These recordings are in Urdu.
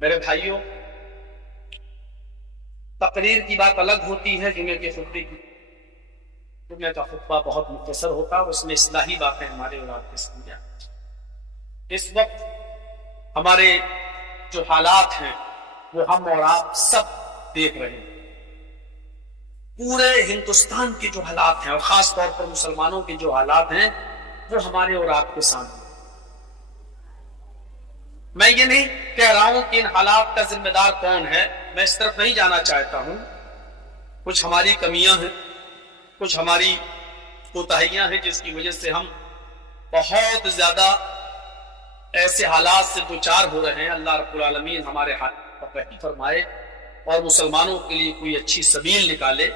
میرے بھائیوں، تقریر کی بات الگ ہوتی ہے جمعے کے خطبے کی۔ جمعے کا خطبہ بہت مختصر ہوتا ہے، اس میں اصلاحی باتیں ہمارے اور آپ کے سامنے آتی ہیں۔ اس وقت ہمارے جو حالات ہیں وہ ہم اور آپ سب دیکھ رہے ہیں۔ پورے ہندوستان کے جو حالات ہیں اور خاص طور پر مسلمانوں کے جو حالات ہیں وہ ہمارے اور آپ کے سامنے۔ میں یہ نہیں کہہ رہا ہوں کہ ان حالات کا ذمہ دار کون ہے، میں اس طرف نہیں جانا چاہتا ہوں۔ کچھ ہماری کمیاں ہیں، کچھ ہماری کوتاہیاں ہیں جس کی وجہ سے ہم بہت زیادہ ایسے حالات سے دوچار ہو رہے ہیں۔ اللہ رب العالمین ہمارے حالات پر رحم فرمائے اور مسلمانوں کے لیے کوئی اچھی سبیل نکالے۔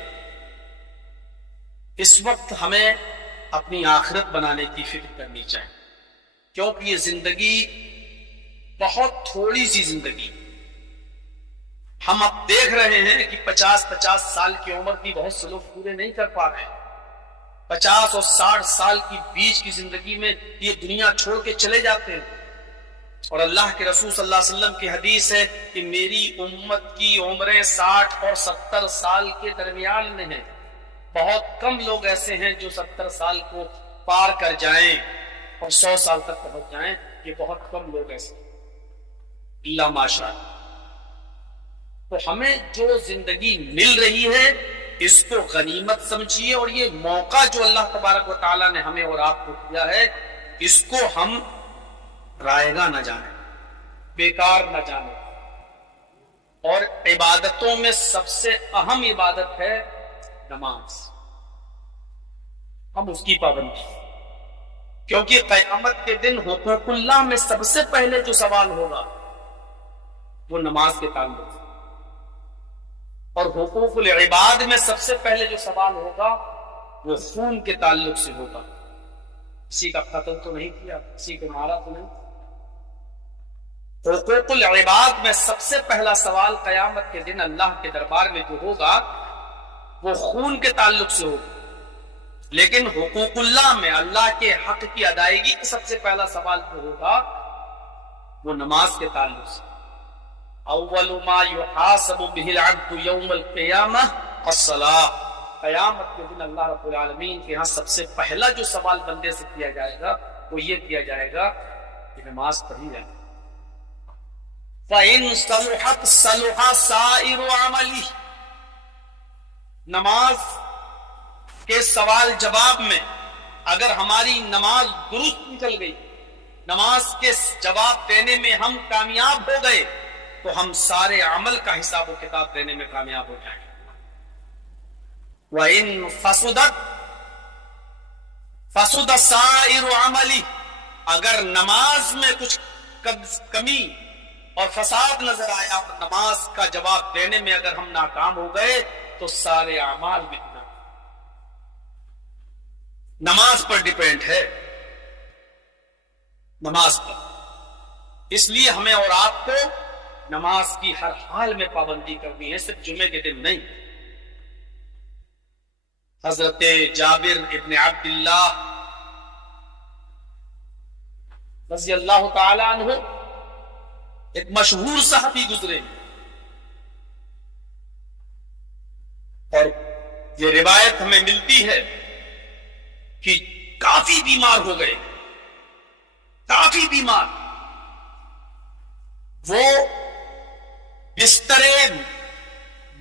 اس وقت ہمیں اپنی آخرت بنانے کی فکر کرنی چاہیے، کیونکہ یہ زندگی بہت تھوڑی سی زندگی۔ ہم اب دیکھ رہے ہیں کہ 50 سال کی عمر کی بہت سے لوگ پورے نہیں کر پا رہے ہیں۔ 50 اور 60 سال کی بیچ کی زندگی میں یہ دنیا چھوڑ کے چلے جاتے ہیں، اور اللہ کے رسول صلی اللہ علیہ وسلم کی حدیث ہے کہ میری امت کی عمریں 60 اور 70 سال کے درمیان میں ہیں۔ بہت کم لوگ ایسے ہیں جو 70 سال کو پار کر جائیں اور 100 سال تک پہنچ جائیں، یہ بہت کم لوگ ایسے ہیں، اللہ ماشاء اللہ۔ تو ہمیں جو زندگی مل رہی ہے اس کو غنیمت سمجھیے، اور یہ موقع جو اللہ تبارک و تعالیٰ نے ہمیں اور آپ کو دیا ہے اس کو ہم رائے گا نہ جانیں، بیکار نہ جانیں۔ اور عبادتوں میں سب سے اہم عبادت ہے نماز، ہم اس کی پابندی، کیونکہ قیامت کے دن حقوق اللہ میں سب سے پہلے جو سوال ہوگا وہ نماز کے تعلق سے، اور حقوق العباد میں سب سے پہلے جو سوال ہوگا وہ خون کے تعلق سے ہوگا۔ کسی کا قتل تو نہیں کیا، کسی کو مارا تو نہیں۔ حقوق العباد میں سب سے پہلا سوال قیامت کے دن اللہ کے دربار میں جو ہوگا وہ خون کے تعلق سے ہوگا، لیکن حقوق اللہ میں اللہ کے حق کی ادائیگی کا سب سے پہلا سوال جو ہوگا وہ نماز کے تعلق سے۔ اول ما یحاسب به العبد یوم القیامہ الصلاۃ، قیامت کے دن اللہ رب العالمین کے ہاں سب سے پہلا جو سوال بندے سے کیا جائے گا وہ یہ کیا جائے گا کہ نماز پڑھی جائے۔ فَإِن صَلُحَتْ صَلُحَ سَائِرُ عَمَلِهِ، نماز کے سوال جواب میں اگر ہماری نماز درست نکل گئی، نماز کے جواب دینے میں ہم کامیاب ہو گئے تو ہم سارے عمل کا حساب و کتاب دینے میں کامیاب ہو جائیں۔ وَإِن فَسُدَتْ فَسُدَ سَائِرُ عَمَلِهِ، اگر نماز میں کچھ کمی اور فساد نظر آیا اور نماز کا جواب دینے میں اگر ہم ناکام ہو گئے تو سارے اعمال میں نماز پر ڈیپینڈ ہے، نماز پر۔ اس لیے ہمیں اور آپ کو نماز کی ہر حال میں پابندی کرنی ہے، صرف جمعے کے دن نہیں۔ حضرت جابر ابن عبداللہ رضی اللہ تعالی عنہ ایک مشہور صحابی گزرے، اور یہ روایت ہمیں ملتی ہے کہ کافی بیمار ہو گئے، کافی بیمار، وہ بستر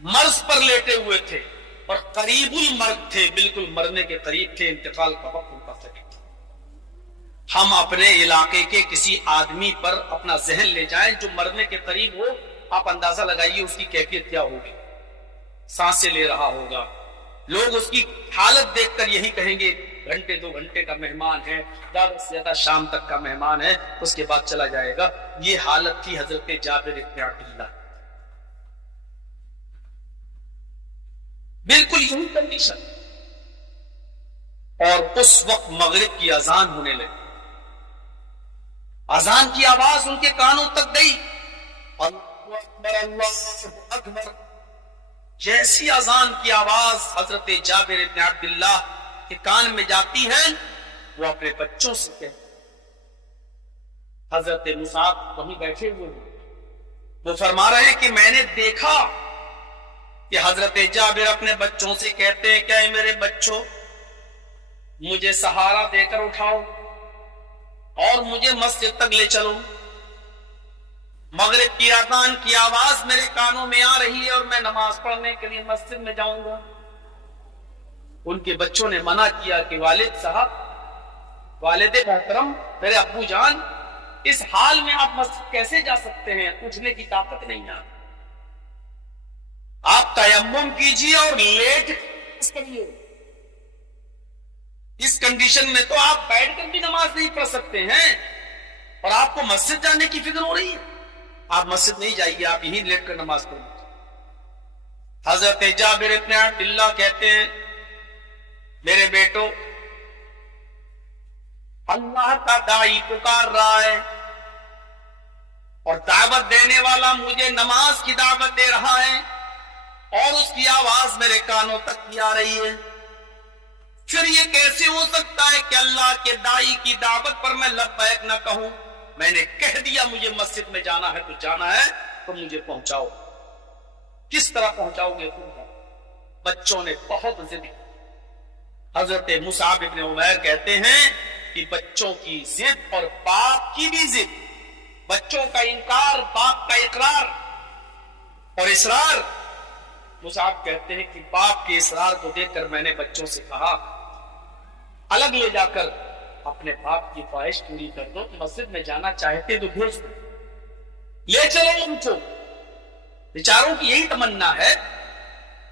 مرض پر لیٹے ہوئے تھے اور قریب المرگ تھے، بالکل مرنے کے قریب تھے، انتقال کا وقت ان کا قریب تھا۔ ہم اپنے علاقے کے کسی آدمی پر اپنا ذہن لے جائیں جو مرنے کے قریب ہو، آپ اندازہ لگائیے اس کی کیفیت کیا ہوگی۔ سانسیں لے رہا ہوگا، لوگ اس کی حالت دیکھ کر یہی کہیں گے گھنٹے 2 گھنٹے کا مہمان ہے، زیادہ سے زیادہ شام تک کا مہمان ہے، اس کے بعد چلا جائے گا۔ یہ حالت تھی حضرت جابر بن عبداللہ، بالکل یہی کنڈیشن۔ اور اس وقت مغرب کی اذان ہونے لگی، اذان کی آواز ان کے کانوں تک گئی، اللہ اکبر اللہ اکبر۔ جیسی اذان کی آواز حضرت جابر بن عبداللہ کے کان میں جاتی ہے وہ اپنے بچوں سے کہتے، حضرت مصعب وہیں بیٹھے ہوئے ہیں، وہ فرما رہے ہیں کہ میں نے دیکھا کہ حضرت جابر اپنے بچوں سے کہتے ہیں کہ اے میرے بچوں، مجھے سہارا دے کر اٹھاؤ اور مجھے مسجد تک لے چلو۔ مغرب کی اذان کی آواز میرے کانوں میں آ رہی ہے اور میں نماز پڑھنے کے لیے مسجد میں جاؤں گا۔ ان کے بچوں نے منع کیا کہ والد صاحب، والد محترم، میرے ابو جان، اس حال میں آپ مسجد کیسے جا سکتے ہیں؟ اٹھنے کی طاقت نہیں ہے، آپ تیمم کیجیے اور لیٹ کریے۔ اس کنڈیشن میں تو آپ بیٹھ کر بھی نماز نہیں پڑھ سکتے ہیں اور آپ کو مسجد جانے کی فکر ہو رہی ہے۔ آپ مسجد نہیں جائیے، آپ یہیں لیٹ کر نماز پڑھیں۔ حضرت جابر ابن عبداللہ کہتے ہیں میرے بیٹو، اللہ کا داعی پکار رہا ہے اور دعوت دینے والا مجھے نماز کی دعوت دے رہا ہے اور اس کی آواز میرے کانوں تک بھی آ رہی ہے۔ پھر یہ کیسے ہو سکتا ہے کہ اللہ کے داعی کی دعوت پر میں لبیک نہ کہوں؟ میں نے کہہ دیا مجھے مسجد میں جانا ہے تو جانا ہے، تو مجھے پہنچاؤ۔ کس طرح پہنچاؤ گے تم؟ بچوں نے بہت ضد کی۔ حضرت مصعب ابن عمیر کہتے ہیں کہ بچوں کی ضد اور باپ کی بھی ضد، بچوں کا انکار، باپ کا اقرار اور اصرار۔ مصعب کہتے ہیں کہ باپ کے اصرار کو دیکھ کر میں نے بچوں سے کہا الگ لے جا کر اپنے باپ کی خواہش پوری کر دو، مسجد میں جانا چاہتے تو بھیج دو، لے چلو ان کو۔ بیچاروں کی یہی تمنا ہے،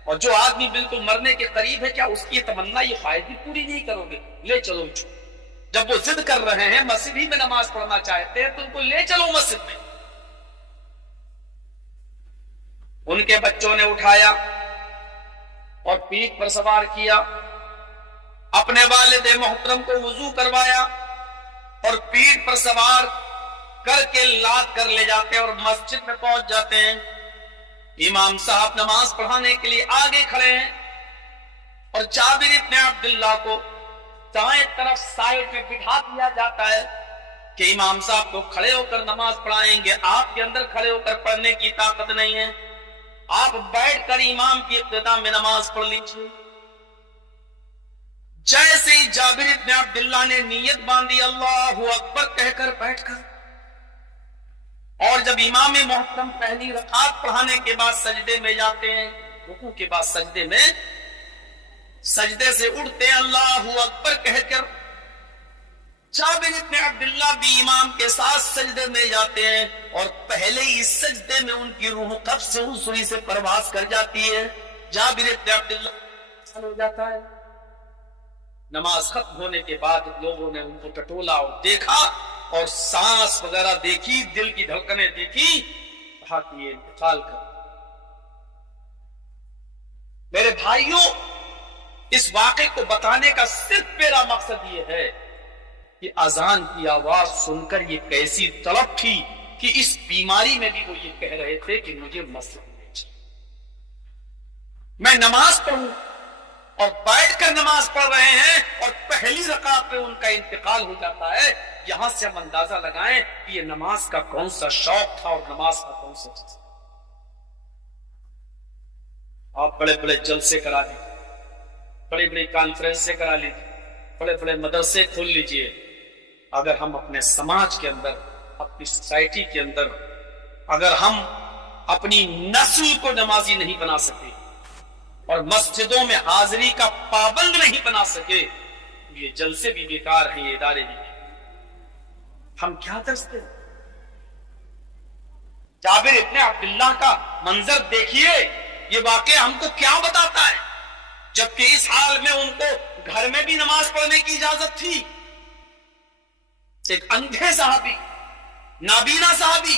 اور جو آدمی بالکل مرنے کے قریب ہے کیا اس کی تمنا یہ خواہش بھی پوری نہیں کرو گے؟ لے چلو ان کو۔ جب وہ ضد کر رہے ہیں، مسجد ہی میں نماز پڑھنا چاہتے ہیں، تو ان کو لے چلو مسجد میں۔ ان کے بچوں نے اٹھایا اور پیٹھ پر سوار کیا، اپنے والد محترم کو وضو کروایا اور پیٹھ پر سوار کر کے لاد کر لے جاتے اور مسجد میں پہنچ جاتے ہیں۔ امام صاحب نماز پڑھانے کے لیے آگے کھڑے ہیں اور جابر ابن عبداللہ کو دائیں طرف سائڈ میں بٹھا دیا جاتا ہے کہ امام صاحب کو کھڑے ہو کر نماز پڑھائیں گے، آپ کے اندر کھڑے ہو کر پڑھنے کی طاقت نہیں ہے، آپ بیٹھ کر امام کی ابتدا میں نماز پڑھ لیجیے۔ جیسے ہی جابر ابن عبداللہ نے نیت باندھی اللہ اکبر کہہ کر بیٹھ کر، اور جب امام محترم پہلی رکعت پڑھانے کے بعد سجدے میں جاتے ہیں، رکوع کے بعد سجدے میں، سجدے سے اٹھتے ہیں اللہ اکبر کہہ کر، جابر ابن عبداللہ بھی امام کے ساتھ سجدے میں جاتے ہیں اور پہلے ہی سجدے میں ان کی روح قبض سے حصوری سے پرواز کر جاتی ہے۔ جابر ابن عبداللہ ہو جاتا ہے۔ نماز ختم ہونے کے بعد لوگوں نے ان کو ٹٹولا اور دیکھا اور سانس وغیرہ دیکھی، دل کی دھڑکنیں دیکھی، کہا کہ یہ انتقال کر۔ میرے بھائیوں، اس واقعے کو بتانے کا صرف میرا مقصد یہ ہے کہ اذان کی آواز سن کر یہ کیسی طلب تھی کہ اس بیماری میں بھی وہ یہ کہہ رہے تھے کہ مجھے مسجد میں چاہیے، میں نماز پڑھوں، اور بیٹھ کر نماز پڑھ رہے ہیں اور پہلی رکعت پہ ان کا انتقال ہو جاتا ہے۔ یہاں سے ہم اندازہ لگائیں کہ یہ نماز کا کون سا شوق تھا اور نماز کا کون سا چیز۔ آپ بڑے بڑے جلسے کرا لیجیے، بڑی بڑی کانفرنسیں کرا لیجیے، بڑے بڑے مدرسے کھول لیجیے، اگر ہم اپنے سماج کے اندر، اپنی سوسائٹی کے اندر، اگر ہم اپنی نسل کو نمازی نہیں بنا سکے اور مسجدوں میں حاضری کا پابند نہیں بنا سکے، یہ جلسے بھی بیکار ہیں، یہ ادارے بھی۔ ہم کیا درستے ہیں؟ جابر ابن عبداللہ کا منظر دیکھیے، یہ واقعہ ہم کو کیا بتاتا ہے؟ جبکہ اس حال میں ان کو گھر میں بھی نماز پڑھنے کی اجازت تھی۔ ایک اندھے صحابی، نابینا صحابی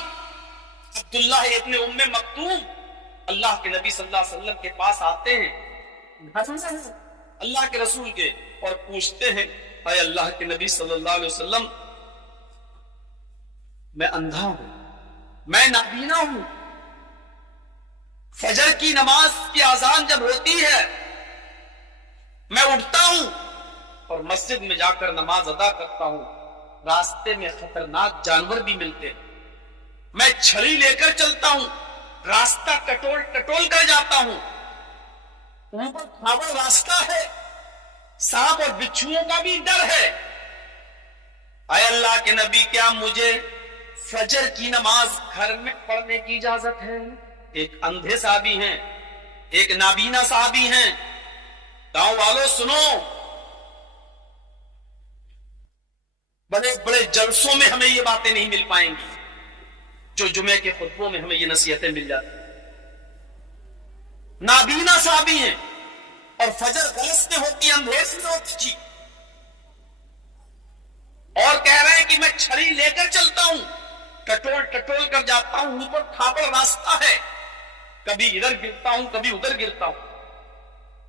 عبداللہ ابن ام مکتوم اللہ کے نبی صلی اللہ علیہ وسلم کے پاس آتے ہیں، اللہ کے رسول کے، اور پوچھتے ہیں اے اللہ کے نبی صلی اللہ علیہ وسلم، میں اندھا ہوں، میں نابینا ہوں، فجر کی نماز کی اذان جب ہوتی ہے میں اٹھتا ہوں اور مسجد میں جا کر نماز ادا کرتا ہوں، راستے میں خطرناک جانور بھی ملتے ہیں، میں چھڑی لے کر چلتا ہوں، راستہ ٹٹول ٹٹول کر جاتا ہوں، اوپر کھاوڑ راستہ ہے، سانپ اور بچھوؤں کا بھی ڈر ہے۔ اے اللہ کے نبی، کیا مجھے فجر کی نماز گھر میں پڑھنے کی اجازت ہے؟ ایک اندھے صحابی ہیں، ایک نابینا صحابی ہیں۔ گاؤں والوں سنو، بڑے بڑے جلسوں میں ہمیں یہ باتیں نہیں مل پائیں گی جو جمعے کے خطبوں میں ہمیں یہ نصیحتیں مل جاتی۔ نابینا صحابی ہیں اور فجر غلط میں ہوتی، اندھیر میں ہوتی تھی، اور کہہ رہے ہیں کہ میں چھڑی لے کر چلتا ہوں، ٹٹول ٹٹول کر جاتا ہوں، اوپر کھاپڑ راستہ ہے، کبھی ادھر گرتا ہوں کبھی ادھر گرتا ہوں۔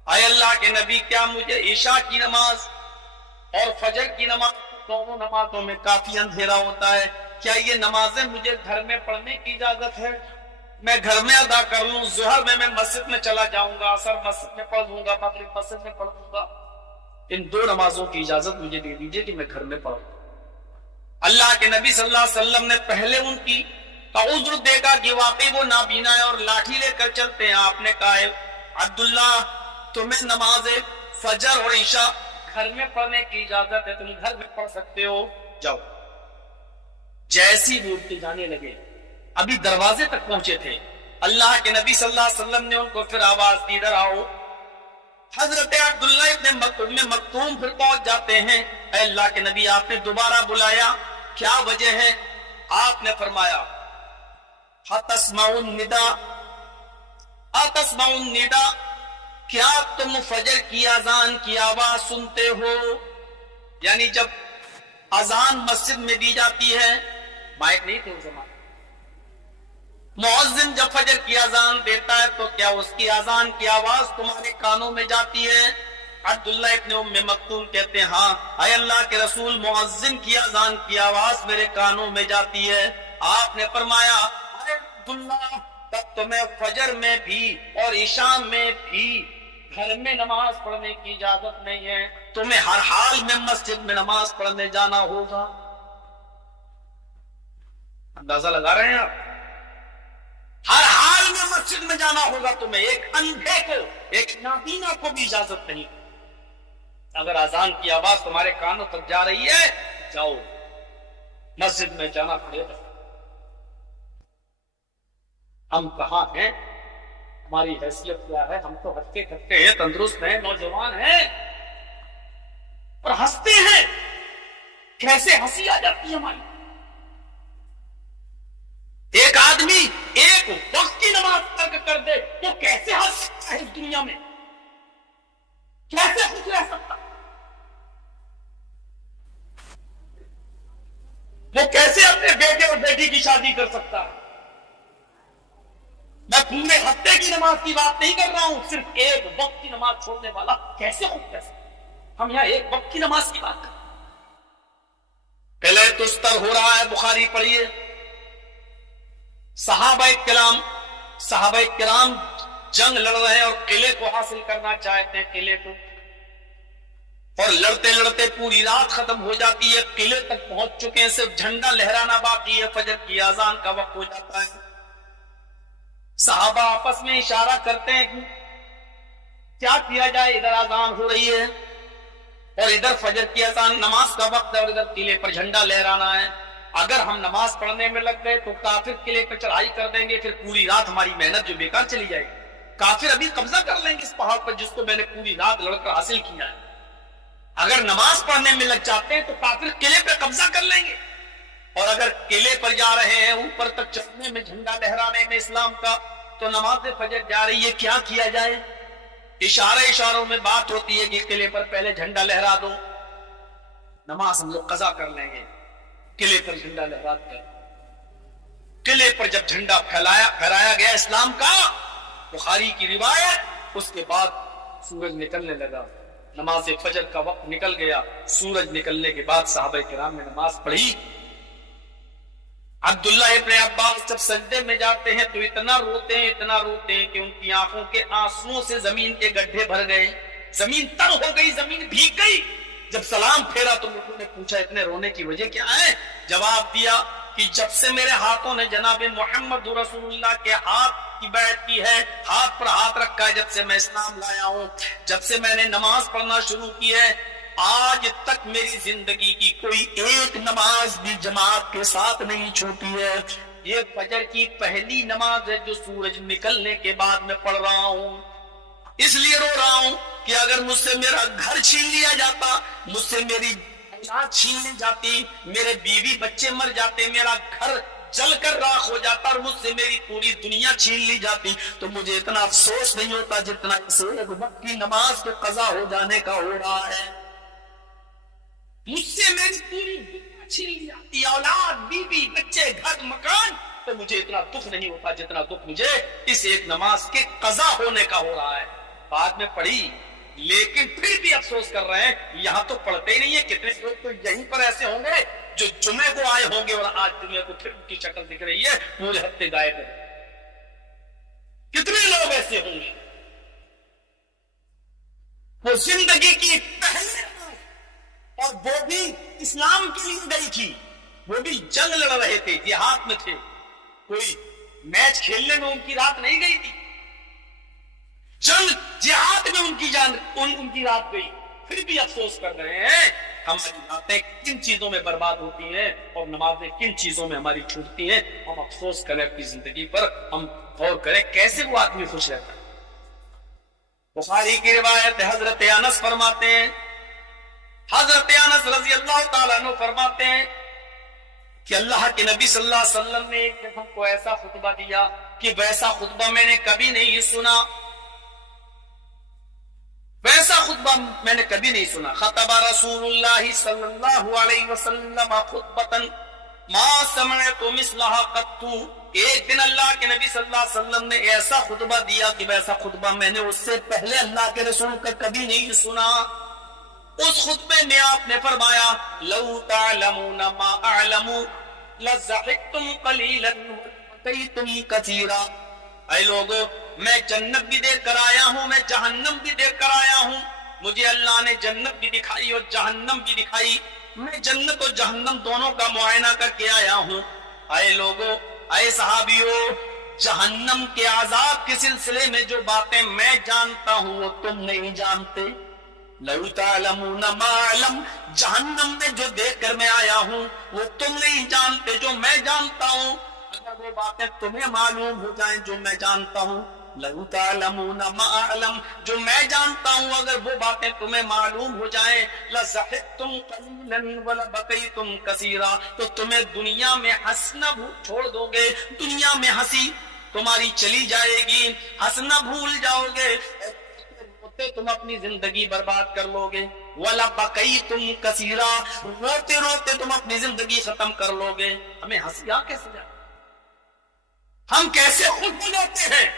اے اللہ کے نبی، کیا مجھے عشاء کی نماز اور فجر کی نماز، دونوں نمازوں میں کافی اندھیرا ہوتا ہے، کیا یہ نمازیں مجھے گھر میں پڑھنے کی اجازت ہے؟ میں گھر میں ادا کر لوں، ظہر میں مسجد میں چلا جاؤں گا، عصر مسجد میں پڑھ لوں گا، مغرب مسجد میں پڑھ لوں گا، ان دو نمازوں کی اجازت مجھے دے دیجئے کہ میں گھر میں پڑھوں۔ اللہ کے نبی صلی اللہ علیہ وسلم نے پہلے ان کی عذر دیکھا کہ واقعی وہ نابینا ہے اور لاٹھی لے کر چلتے ہیں۔ آپ نے کہا، عبداللہ، تمہیں نماز فجر اور عشاء گھر میں پڑھنے کی اجازت ہے، تم گھر میں پڑھ سکتے ہو، جاؤ۔ جیسی وہ اٹھتے جانے لگے، ابھی دروازے تک پہنچے تھے، اللہ کے نبی صلی اللہ علیہ وسلم نے ان کو پھر آواز دی، ادھر آؤ۔ حضرت عبداللہ ابن مکتوم پھر پہنچ جاتے ہیں، اے اللہ کے نبی، آپ نے دوبارہ بلایا، کیا وجہ ہے؟ آپ نے فرمایا، اَتَسْمَعُ النِّدَاءَ، کیا تم فجر کی اذان کی آواز سنتے ہو؟ یعنی جب اذان مسجد میں دی جاتی ہے، مائک نہیں تھے اس زمانے، مؤذن جب فجر کی اذان دیتا ہے تو کیا اس کی اذان کی آواز تمہارے کانوں میں جاتی ہے؟ عبداللہ ابن ام مکتوم کہتے ہیں، ہاں اے اللہ کے رسول، مؤذن کی اذان کی آواز میرے کانوں میں جاتی ہے۔ آپ نے فرمایا، اے عبداللہ، تب تمہیں فجر میں بھی اور عشاء میں بھی گھر میں نماز پڑھنے کی اجازت نہیں ہے، تمہیں ہر حال میں مسجد میں نماز پڑھنے جانا ہوگا۔ اندازہ لگا رہے ہیں آپ؟ ہر حال میں مسجد میں جانا ہوگا تمہیں، ایک اندھے کو، ایک نابینا کو بھی اجازت نہیں۔ اگر اذان کی آواز تمہارے کانوں تک جا رہی ہے، جاؤ، مسجد میں جانا پڑے گا۔ ہم کہاں ہیں؟ ہماری حیثیت کیا ہے؟ ہم تو ہنستے کھٹتے ہیں، تندرست ہیں، نوجوان ہیں اور ہنستے ہیں، کیسے ہنسی آ جاتی ہے ہماری۔ ایک آدمی ایک وقت کی نماز ترک کر دے تو کیسے ہنس سکتا ہے اس دنیا میں؟ کیسے خوش رہ سکتا؟ وہ کیسے اپنے بیٹے اور بیٹی کی شادی کر سکتا ہے؟ میں پورے ہفتے کی نماز کی بات نہیں کر رہا ہوں، صرف ایک وقت کی نماز چھوڑنے والا کیسے خوش رہ سکتا ہے؟ ہم یہاں ایک وقت کی نماز کی بات کر رہے ہیں۔ پہلے تستر ہو رہا ہے، بخاری پڑھیے، صحابہ کرام جنگ لڑ رہے ہیں اور قلعے کو حاصل کرنا چاہتے ہیں، قلعے کو، اور لڑتے لڑتے پوری رات ختم ہو جاتی ہے، قلعے تک پہنچ چکے ہیں، صرف جھنڈا لہرانا باقی ہے، فجر کی اذان کا وقت ہو جاتا ہے۔ صحابہ آپس میں اشارہ کرتے ہیں کہ کیا کیا جائے، ادھر اذان ہو رہی ہے اور ادھر فجر کی اذان نماز کا وقت ہے اور ادھر قلعے پر جھنڈا لہرانا ہے۔ اگر ہم نماز پڑھنے میں لگ گئے تو کافر قلعے پہ چڑھائی کر دیں گے، پھر پوری رات ہماری محنت جو بیکار چلی جائے گی۔ کافر ابھی قبضہ کر لیں گے اس پہاڑ پر جس کو میں نے پوری رات لڑ کر حاصل کیا ہے۔ اگر نماز پڑھنے میں لگ جاتے ہیں تو کافر قلعے پہ قبضہ کر لیں گے، اور اگر قلعے پر جا رہے ہیں، اوپر تک چڑھنے میں، جھنڈا لہرانے میں اسلام کا، تو نماز فجر جا رہی ہے، کیا کیا جائے؟ اشاروں میں بات ہوتی ہے کہ قلعے پر پہلے جھنڈا لہرا دو، نماز ہم لوگ قضا کر لیں گے۔ قلعے پر جھنڈا لہرا کر، قلعے پر جب جھنڈا پھہرایا گیا اسلام کا، بخاری کی روایت، اس کے بعد سورج نکلنے لگا، نماز فجر کا وقت نکل گیا۔ سورج نکلنے کے بعد صحابہ کرام نے نماز پڑھی۔ عبداللہ ابن عباس جب سجدے میں جاتے ہیں تو اتنا روتے ہیں کہ ان کی آنکھوں کے آنسوؤں سے زمین کے گڈھے بھر گئے، زمین تر ہو گئی، زمین بھیگ گئی۔ جب سلام پھیرا تو لوگوں نے پوچھا اتنے رونے کی وجہ کیا ہے؟ جواب دیا، کہ جب سے میرے ہاتھوں نے جناب محمد رسول اللہ کے ہاتھ کی بیعت کی ہے، ہاتھ پر ہاتھ رکھا ہے، جب سے میں اسلام لایا ہوں، جب سے میں نے نماز پڑھنا شروع کی ہے، آج تک میری زندگی کی کوئی ایک نماز بھی جماعت کے ساتھ نہیں چھوٹی ہے۔ یہ فجر کی پہلی نماز ہے جو سورج نکلنے کے بعد میں پڑھ رہا ہوں۔ اس لیے رو رہا ہوں کہ اگر مجھ سے میرا گھر چھین لیا جاتا، مجھ سے میری اولاد چھین لی جاتی، میرے بیوی بچے مر جاتے، میرا گھر جل کر راکھ ہو جاتا اور مجھ سے میری پوری دنیا چھین لی جاتی، تو مجھے اتنا افسوس نہیں ہوتا جتنا اس ایک وقت کی نماز کے قضا ہو جانے کا ہو رہا ہے۔ مجھ سے میری پوری دنیا چھین لی جاتی، اولاد بیوی بچے گھر مکان، تو مجھے اتنا دکھ نہیں ہوتا جتنا دکھ مجھے اس ایک نماز کے قضا ہونے کا ہو رہا ہے۔ بعد میں پڑھی، لیکن پھر بھی افسوس کر رہے ہیں، یہاں تو پڑھتے ہی نہیں ہے۔ کتنے لوگ تو یہیں پر ایسے ہوں گے جو جمعے کو آئے ہوں گے اور آج جمعے کو پھر ان کی شکل دکھ رہی ہے، پورے ہفتے غائب ہے۔ کتنے لوگ ایسے ہوں گے؟ وہ زندگی کی پہلی اور وہ بھی اسلام کے لیے گئی تھی، وہ بھی جنگ لڑ رہے تھے، جہاد میں تھے، کوئی میچ کھیلنے میں ان کی رات نہیں گئی تھی، جنگ جہاد میں ان کی جان ان کی رات گئی، پھر بھی افسوس کر رہے ہیں۔ ہماری راتیں کن چیزوں میں برباد ہوتی ہیں اور نمازیں کن چیزوں میں ہماری چھوٹتی ہیں، ہم افسوس کریں اپنی زندگی پر، ہم غور کریں کیسے وہ آدمی خوش رہتا ہے۔ بخاری کی روایت حضرت انس فرماتے ہیں، حضرت انس رضی اللہ تعالیٰ عنہ فرماتے ہیں کہ اللہ کے نبی صلی اللہ علیہ وسلم نے ایک دن ہم کو ایسا خطبہ دیا کہ ویسا خطبہ میں نے کبھی نہیں سنا، ویسا خطبہ میں نے کبھی نہیں سنا۔ خطب رسول اللہ صلی اللہ علیہ وسلم خطبۃ ما سمعت مثلها قط، ایک دن اللہ کے نبی صلی اللہ علیہ وسلم نے ایسا خطبہ دیا کہ ویسا خطبہ میں نے اس سے پہلے اللہ کے رسول کا کبھی نہیں سنا۔ اس خطبے میں آپ نے فرمایا، لو تعلمون ما اعلم لضحكتم قليلا وبكيتم كثيرا، اے لوگو میں جنت بھی دیکھ کر آیا ہوں، میں جہنم بھی دیکھ کر آیا ہوں، مجھے اللہ نے جنت بھی دکھائی اور جہنم بھی دکھائی، میں جنت اور جہنم دونوں کا معائنہ کر کے آیا ہوں۔ اے لوگو، اے صحابیو، جہنم کے عذاب کے سلسلے میں جو باتیں میں جانتا ہوں وہ تم نہیں جانتے۔ لو تعلمون ما علم، جہنم میں جو دیکھ کر میں آیا ہوں وہ تم نہیں جانتے جو میں جانتا ہوں، اگر وہ باتیں تمہیں معلوم ہو جائیں جو میں جانتا ہوں، لو تعلمون ما اعلم، جو میں جانتا ہوں اگر وہ باتیں تمہیں معلوم ہو جائیں، لضحكتم قليلا ولبكيتم كثيرا، تو تمہیں دنیا میں ہنسنا چھوڑ دو گے، دنیا میں ہنسی تمہاری چلی جائے گی، ہنسنا بھول جاؤ گے، تم اپنی زندگی برباد کر لو گے، وَلَبَقَيْتُمْ كَثِيرًا، روتے روتے تم اپنی زندگی ختم کر لو گے۔ ہمیں ہنسی کیسے جائے، ہم کیسے خود بناتے ہیں،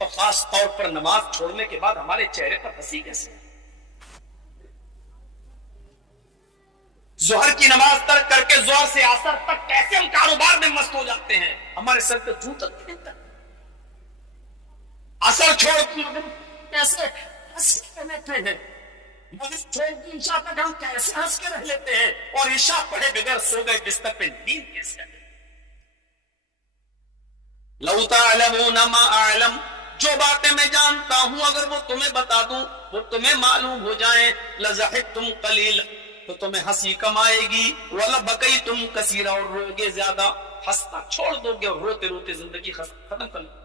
اور خاص طور پر نماز چھوڑنے کے بعد ہمارے چہرے پر ہنسی کیسے؟ ظہر کی نماز ترک کر کے ظہر سے عصر تک کیسے ہم کاروبار میں مست ہو جاتے ہیں، ہمارے سر پہ جوتا پھینکتا ہے، عصر چھوڑ کیسے ہنس کے رہتے ہیں، مغرب چھوڑ کے عشاء تک ہم کیسے ہنس کے رہ لیتے ہیں، اور عشاء پڑھے بغیر سو گئے بستر پہ نیند کیسے آئے۔ لو تعلمون ما اعلم، جو باتیں میں جانتا ہوں اگر وہ تمہیں بتا دوں، وہ تمہیں معلوم ہو جائیں، لضحكتم قليلا، تو تمہیں ہنسی کم آئے گی، ولبكيتم كثيرا، اور روگے زیادہ، ہنسنا چھوڑ دو گے اور روتے روتے زندگی ختم کر لو۔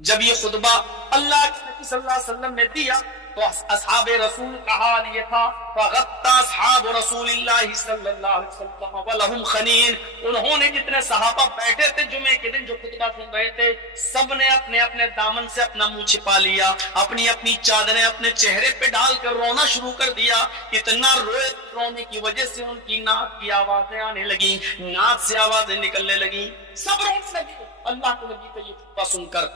جب یہ خطبہ اللہ کے نبی صلی اللہ علیہ وسلم نے دیا تو اصحاب رسول کا حال یہ تھا، فغطى اصحاب رسول اللہ صلی اللہ علیہ وسلم ولہم خنین، انہوں نے جتنے صحابہ بیٹھے تھے جمعے کے دن جو خطبہ سن رہے تھے، سب نے اپنے اپنے دامن سے اپنا منہ چھپا لیا، اپنی اپنی چادریں اپنے چہرے پہ ڈال کر رونا شروع کر دیا، اتنا روئے، رونے کی وجہ سے ان کی ناک کی آوازیں آنے لگی، ناک سے آوازیں نکلنے لگی، سب رونے لگے اللہ کے نبی کا یہ خطبہ سن کر۔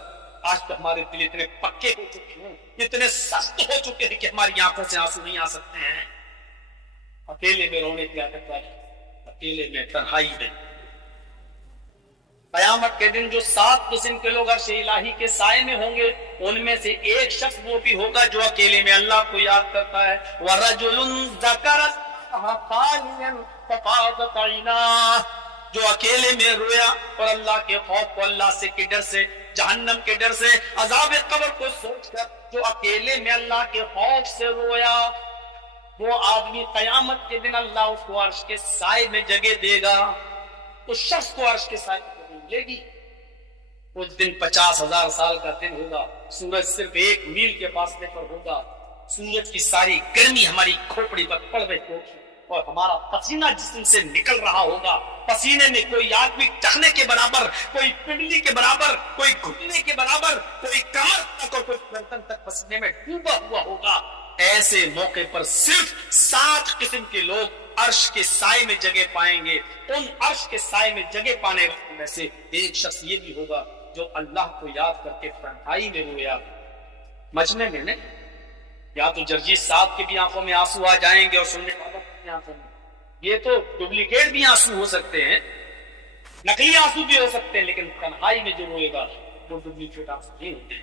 آج تو ہمارے دل اتنے پکے ہو چکے ہیں، اتنے سخت ہو چکے ہیں کہ ہماری آنکھوں سے آنسو نہیں آ سکتے ہیں۔ اکیلے میں رونے کی عادت والی، اکیلے میں، تنہائی میں۔ قیامت کے دن جو 7 قسم کے لوگ عرش الہی کے سائے میں ہوں گے، ان میں سے ایک شخص وہ بھی ہوگا جو اکیلے میں اللہ کو یاد کرتا ہے۔ وَرَجُلٌ ذَكَرَ اللَّهَ خَالِيًا فَفَاضَتْ عَيْنَاهُ، جو اکیلے میں رویا اور اللہ کے خوف کو، اللہ سے کے ڈر سے، جہنم کے ڈر سے، عذاب قبر کو سوچ کر جو اکیلے میں اللہ کے خوف سے رویا، وہ آدمی قیامت کے دن اللہ اس کو عرش کے سائے میں جگہ دے گا. اس شخص کو عرش کے سائے میں جگہ ملے گی. اس دن 50,000 سال کا دن ہوگا. سورج صرف 1 میل کے فاصلے پر ہوگا. سورج کی ساری گرمی ہماری کھوپڑی پر پڑ رہی ہوگی اور ہمارا پسینہ جسم سے نکل رہا ہوگا. پسینے میں کوئی آدمی ٹخنے کے برابر، کوئی پنڈلی کے برابر، کوئی گھٹنے کے برابر، کوئی کمر تک اور کوئی گردن تک پسینے میں ڈوبا ہوا ہوگا. ایسے موقع پر صرف 7 قسم کے لوگ عرش کے سائے میں جگہ پائیں گے. ان عرش کے سائے میں جگہ پانے والوں میں سے ایک شخص یہ بھی ہوگا جو اللہ کو یاد کر کے تنہائی میں رویا. مجمع میں نہیں، یا تو جرجیت صاحب کی بھی آنکھوں میں آنسو آ جائیں گے اور سننے والوں کی آنکھوں میں. یہ تو ڈپلیکیٹ بھی آنسو ہو سکتے ہیں، نقلی آنسو بھی ہو سکتے ہیں، لیکن تنہائی میں جو روئے گا وہ ڈپلیکیٹ آنسو نہیں ہوتے.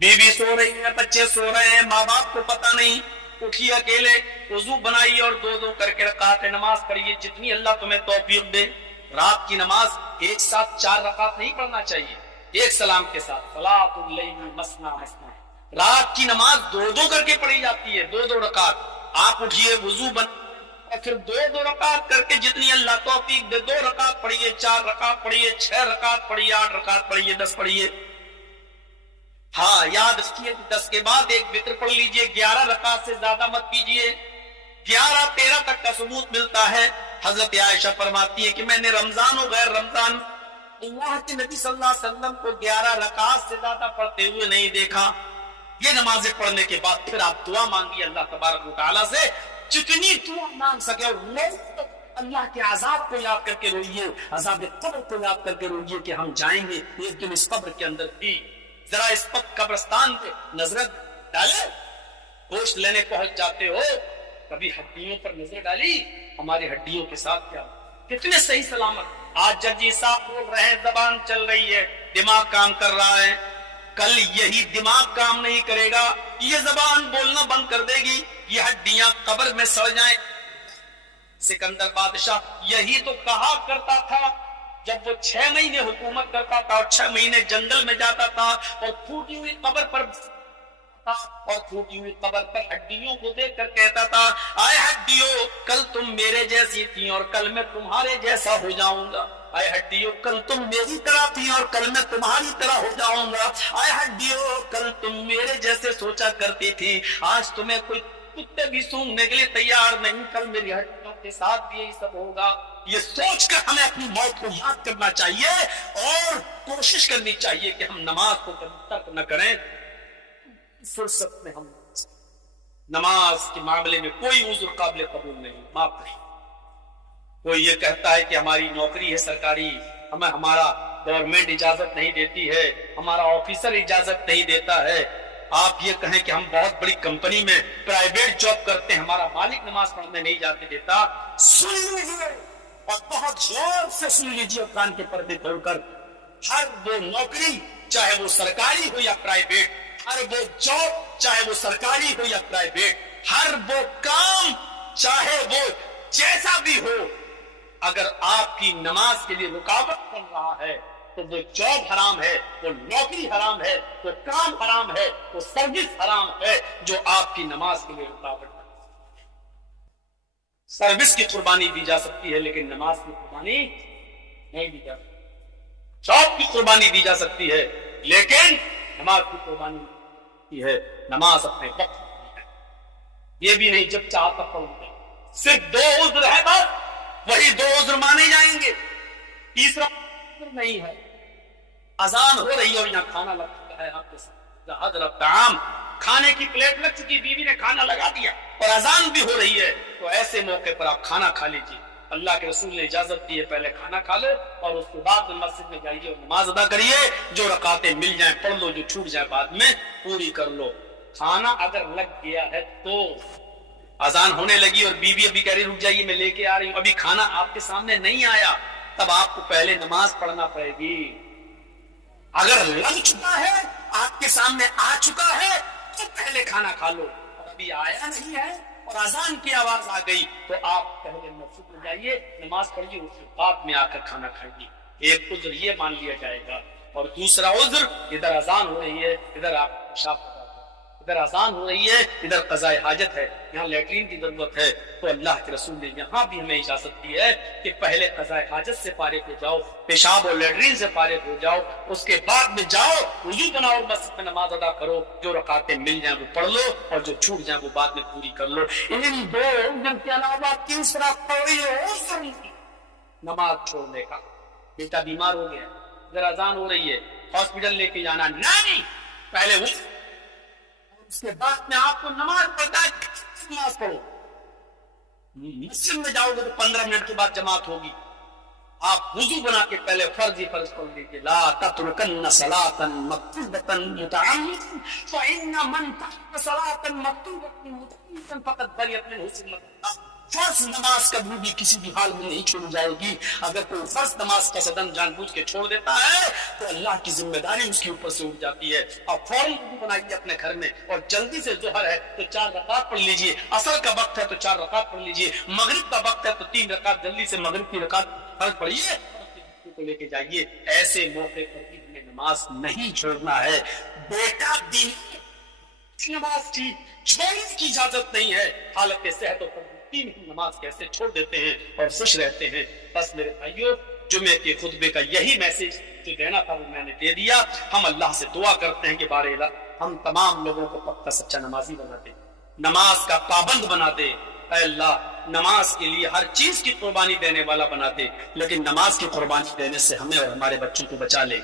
بیوی سو رہی ہے، بچے سو رہے ہیں، ماں باپ کو پتہ نہیں، اٹھیے اکیلے، وضو بنائیے اور 2 کر کے رکعت نماز پڑھیے جتنی اللہ تمہیں توفیق دے. رات کی نماز ایک ساتھ 4 رکعت نہیں پڑھنا چاہیے، ایک سلام کے ساتھ. صلاۃ اللیل مثنی مثنی، رات کی نماز 2 کر کے پڑھی جاتی ہے، 2 رکعت. آپ اٹھیے، وضو بن اور پھر 2 رکعت کر کے جتنی اللہ توفیق دے 2 رکعت پڑھیے، 4 رکعت پڑھیے، 6 رکعت پڑھیے، 8 رکعت پڑھیے، 10 پڑھیے. ہاں یاد رکھیے 10 کے بعد ایک وتر پڑھ لیجئے. 11 رکعت سے زیادہ مت کیجئے. 11-13 تک کا ثبوت ملتا ہے. حضرت عائشہ فرماتی ہے کہ میں نے رمضان و غیر رمضان اللہ کے نبی صلی اللہ علیہ وسلم کو 11 رکعت سے زیادہ پڑھتے ہوئے نہیں دیکھا. یہ نمازیں پڑھنے کے بعد پھر آپ دعا مانگیے اللہ تبارک و تعالیٰ سے، جتنی دعا مانگ سکے. اور اللہ کے عذاب کو یاد کر کے روئیے، عذاب قبر کو یاد کر کے روئیے کہ ہم جائیں گے ایک دن اس قبر کے اندر بھی. ذرا اس وقت قبرستان پہ نظر ڈالے، گوشت لینے پہنچ جاتے ہو، کبھی ہڈیوں پر نظر ڈالی؟ ہماری ہڈیوں کے ساتھ کیا کتنے صحیح سلامت. آج جرجیت صاحب بول رہے ہیں، زبان چل رہی ہے، دماغ کام کر رہا ہے. کل یہی دماغ کام نہیں کرے گا، یہ زبان بولنا بند کر دے گی، یہ ہڈیاں قبر میں سڑ جائیں. سکندر بادشاہ یہی تو کہا کرتا تھا جب وہ 6 مہینے حکومت کرتا تھا اور 6 مہینے جنگل میں جاتا تھا اور پھوٹی ہوئی قبر پر اور پھوٹی ہوئی قبر پر ہڈیوں کو دیکھ کر کہتا تھا، آئے ہڈیوں، کل تم میرے جیسی تھی اور کل میں تمہارے جیسا ہو جاؤں گا. آئے ہڈیوں، کل تم میری طرح تھی اور کل میں تمہاری طرح ہو جاؤں گا. آئے ہڈیوں، کل تم میرے جیسے سوچا کرتی تھی، آج تمہیں کوئی کتے بھی سونگنے کے لیے تیار نہیں، کل میری ہڈیوں کے ساتھ بھی یہی سب ہوگا. یہ سوچ کر ہمیں اپنی موت کو یاد کرنا چاہیے اور کوشش کرنی چاہیے کہ ہم نماز کو ترک نہ کریں. فرصت میں ہم نماز کے معاملے میں کوئی عذر قابل قبول نہیں، معاف نہیں. کوئی یہ کہتا ہے کہ ہماری نوکری ہے سرکاری، ہمیں ہمارا گورنمنٹ اجازت نہیں دیتی ہے، ہمارا آفیسر اجازت نہیں دیتا ہے. آپ یہ کہیں کہ ہم بہت بڑی کمپنی میں پرائیویٹ جاب کرتے ہیں، ہمارا مالک نماز پڑھنے نہیں جاتے دیتا. سن لیجیے اور بہت زور سے سن لیجیے کان کے پردے کھول کر. ہر وہ نوکری چاہے وہ سرکاری ہو یا پرائیویٹ، ہر وہ جاب چاہے وہ سرکاری ہو یا پرائیویٹ، ہر وہ کام چاہے وہ جیسا بھی ہو، اگر آپ کی نماز کے لیے رکاوٹ بن رہا ہے تو وہ جاب حرام ہے، وہ نوکری حرام ہے، وہ کام حرام ہے، وہ سروس حرام ہے جو آپ کی نماز کے لیے رکاوٹ ہے. سروس کی قربانی دی جا سکتی ہے لیکن نماز کی قربانی نہیں دی جا سکتی. جاب کی قربانی دی جا سکتی ہے لیکن نماز کی قربانی کی ہے. نماز اپنے وقت ہے، یہ بھی نہیں جب چاہا تب پڑھوں گا. صرف 2 عذر ہے بس، وہی 2 عذر مانے جائیں گے. تیسرا عذر نہیں ہے. اذان ہو رہی ہے اور یہاں کھانا لگ چکا ہے آپ کے ساتھ، حضرت طعام، کھانے کی پلیٹ لگ چکی، بیوی نے کھانا لگا دیا اور اذان بھی ہو رہی ہے، تو ایسے موقع پر آپ کھانا کھا لیجیے. اللہ کے رسول نے اجازت دی ہے پہلے کھانا کھا لو اور اس کے بعد مسجد میں جائیے اور نماز ادا کریے. جو رکعتیں مل جائیں پڑھ لو، جو چھوٹ جائے بعد میں پوری کر لو. کھانا اگر لگ گیا ہے تو اذان ہونے لگی اور بیوی ابھی کہہ رہی رک جائیے میں لے کے آ رہی ہوں، ابھی کھانا آپ کے سامنے نہیں آیا، تب آپ کو پہلے نماز پڑھنا پڑے گی. اگر لگ چکا ہے، آپ کے سامنے آ چکا ہے تو پہلے کھانا کھا لو. ابھی آیا نہیں ہے اور اذان کی آواز آ گئی تو آپ پہلے مسجد میں جائیے، نماز پڑھیے، اس کے بعد میں آ کر کھانا کھائیے۔ ایک عذر یہ مان لیا جائے گا، اور دوسرا عذر ادھر اذان ہو رہی ہے، ادھر آپ پیشاب کر رہے ہیں، ادھر اذان ہو رہی ہے، ادھر قضاء حاجت ہے، یہاں لیٹرین کی ضرورت ہے، تو اللہ کے رسول نے یہاں بھی ہمیں اجازت دی ہے کہ پہلے قضاء حاجت سے فارغ ہو جاؤ، پیشاب اور لیٹرین سے فارغ ہو جاؤ، اس کے بعد میں جاؤ وضو بناؤ اور مسجد میں نماز ادا کرو، جو رکعتیں مل جائیں وہ پڑھ لو اور جو چھوٹ جائیں وہ بعد میں پوری کر لو۔ ان دو عذر کے علاوہ تیسرا کوئی عذر نہیں نماز چھوڑنے کا۔ بیٹا بیمار ہو گیا، ادھر اذان ہو رہی ہے، ہاسپٹل لے کے جانا نہیں، پہلے وہ اس کے بعد میں آپ کو نماز پڑھتا ہے، نماز پڑھو۔ مسجد میں جاؤ گے تو 15 منٹ کے بعد جماعت ہوگی، آپ وضو بنا کے پہلے فرض ہی فرض پڑھ لیجیے، لا تترکن صلاۃ مکتوبۃ متعمدا فإن من ترک صلاۃ مکتوبۃ متعمدا فقد بریت منہ ذمۃ اللہ۔ فرض نماز کبھی بھی کسی بھی حال میں نہیں چھوڑی جائے گی۔ اگر کوئی فرض نماز کا صدن جان بوجھ کے چھوڑ دیتا ہے تو اللہ کی ذمہ داری اس کے اوپر سے اٹھ جاتی ہے۔ آپ فوراً وضو بنائیے اپنے گھر میں، اور جلدی سے ظہر ہے تو 4 رکعت پڑھ لیجیے، عصر کا وقت ہے تو 4 رکعت پڑھ لیجیے، مغرب کا وقت ہے تو 3 رکعت جلدی سے مغرب کی رکعت فرض پڑھیے کو لے کے جائیے۔ ایسے موقع پر بھی ہمیں نماز نہیں چھوڑنا ہے۔ بیٹا دین نماز کی چھوڑنے کی اجازت نہیں ہے، حالت صحت اور نماز کیسے چھوڑ دیتے ہیں اور خوش رہتے ہیں۔ بس میرے بھائیوں، جمعے کے خطبے کا یہی میسج جو دینا تھا وہ میں نے دے دیا۔ ہم اللہ سے دعا کرتے ہیں کہ بار الہ ہم تمام لوگوں کو پکا سچا نمازی بنا دے، نماز کا پابند بنا دے۔ اے اللہ، نماز کے لیے ہر چیز کی قربانی دینے والا بنا دے، لیکن نماز کی قربانی دینے سے ہمیں اور ہمارے بچوں کو بچا لے۔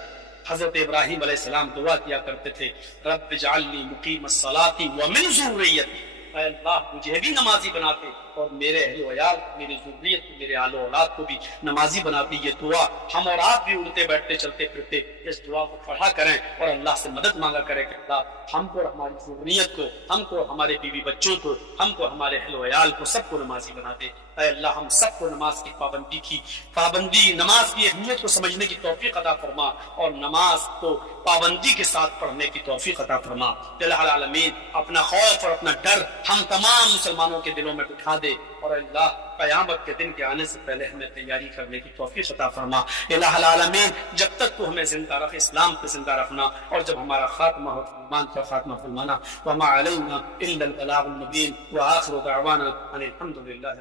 حضرت ابراہیم علیہ السلام دعا کیا کرتے تھے، رب اجعلنی مقیم الصلاۃ ومن ذریتی، اے اللہ مجھے بھی نمازی بناتے اور میرے اہل و عیال، میری ذریت، میرے آل و اولاد کو بھی نمازی بناتی۔ یہ دعا ہم اور آپ بھی اڑتے بیٹھتے چلتے پھرتے اس دعا کو پڑھا کریں اور اللہ سے مدد مانگا کریں کہ اللہ ہم کو اور ہماری ذریت کو، ہم کو اور ہمارے بیوی بچوں کو، ہم کو ہمارے اہل و عیال کو، سب کو نمازی بنا دے۔ اے اللہ ہم سب کو نماز کی پابندی، نماز کی اہمیت کو سمجھنے کی توفیق عطا فرما، اور نماز کو پابندی کے ساتھ پڑھنے کی توفیق عطا فرما۔ الہ العالمین اپنا خوف اور اپنا ڈر ہم تمام مسلمانوں کے دلوں میں بٹھا دے، اور اللہ قیامت کے دن کے آنے سے پہلے ہمیں تیاری کرنے کی توفیق عطا فرما۔ الہ العالمین جب تک تو ہمیں زندہ رکھ، اسلام پہ زندہ رکھنا، اور جب ہمارا خاتمہ ہو ایمان کا خاتمہ فرمانا۔ وما علینا الا البلاغ المبین، وآخر دعوانا ان الحمد للہ۔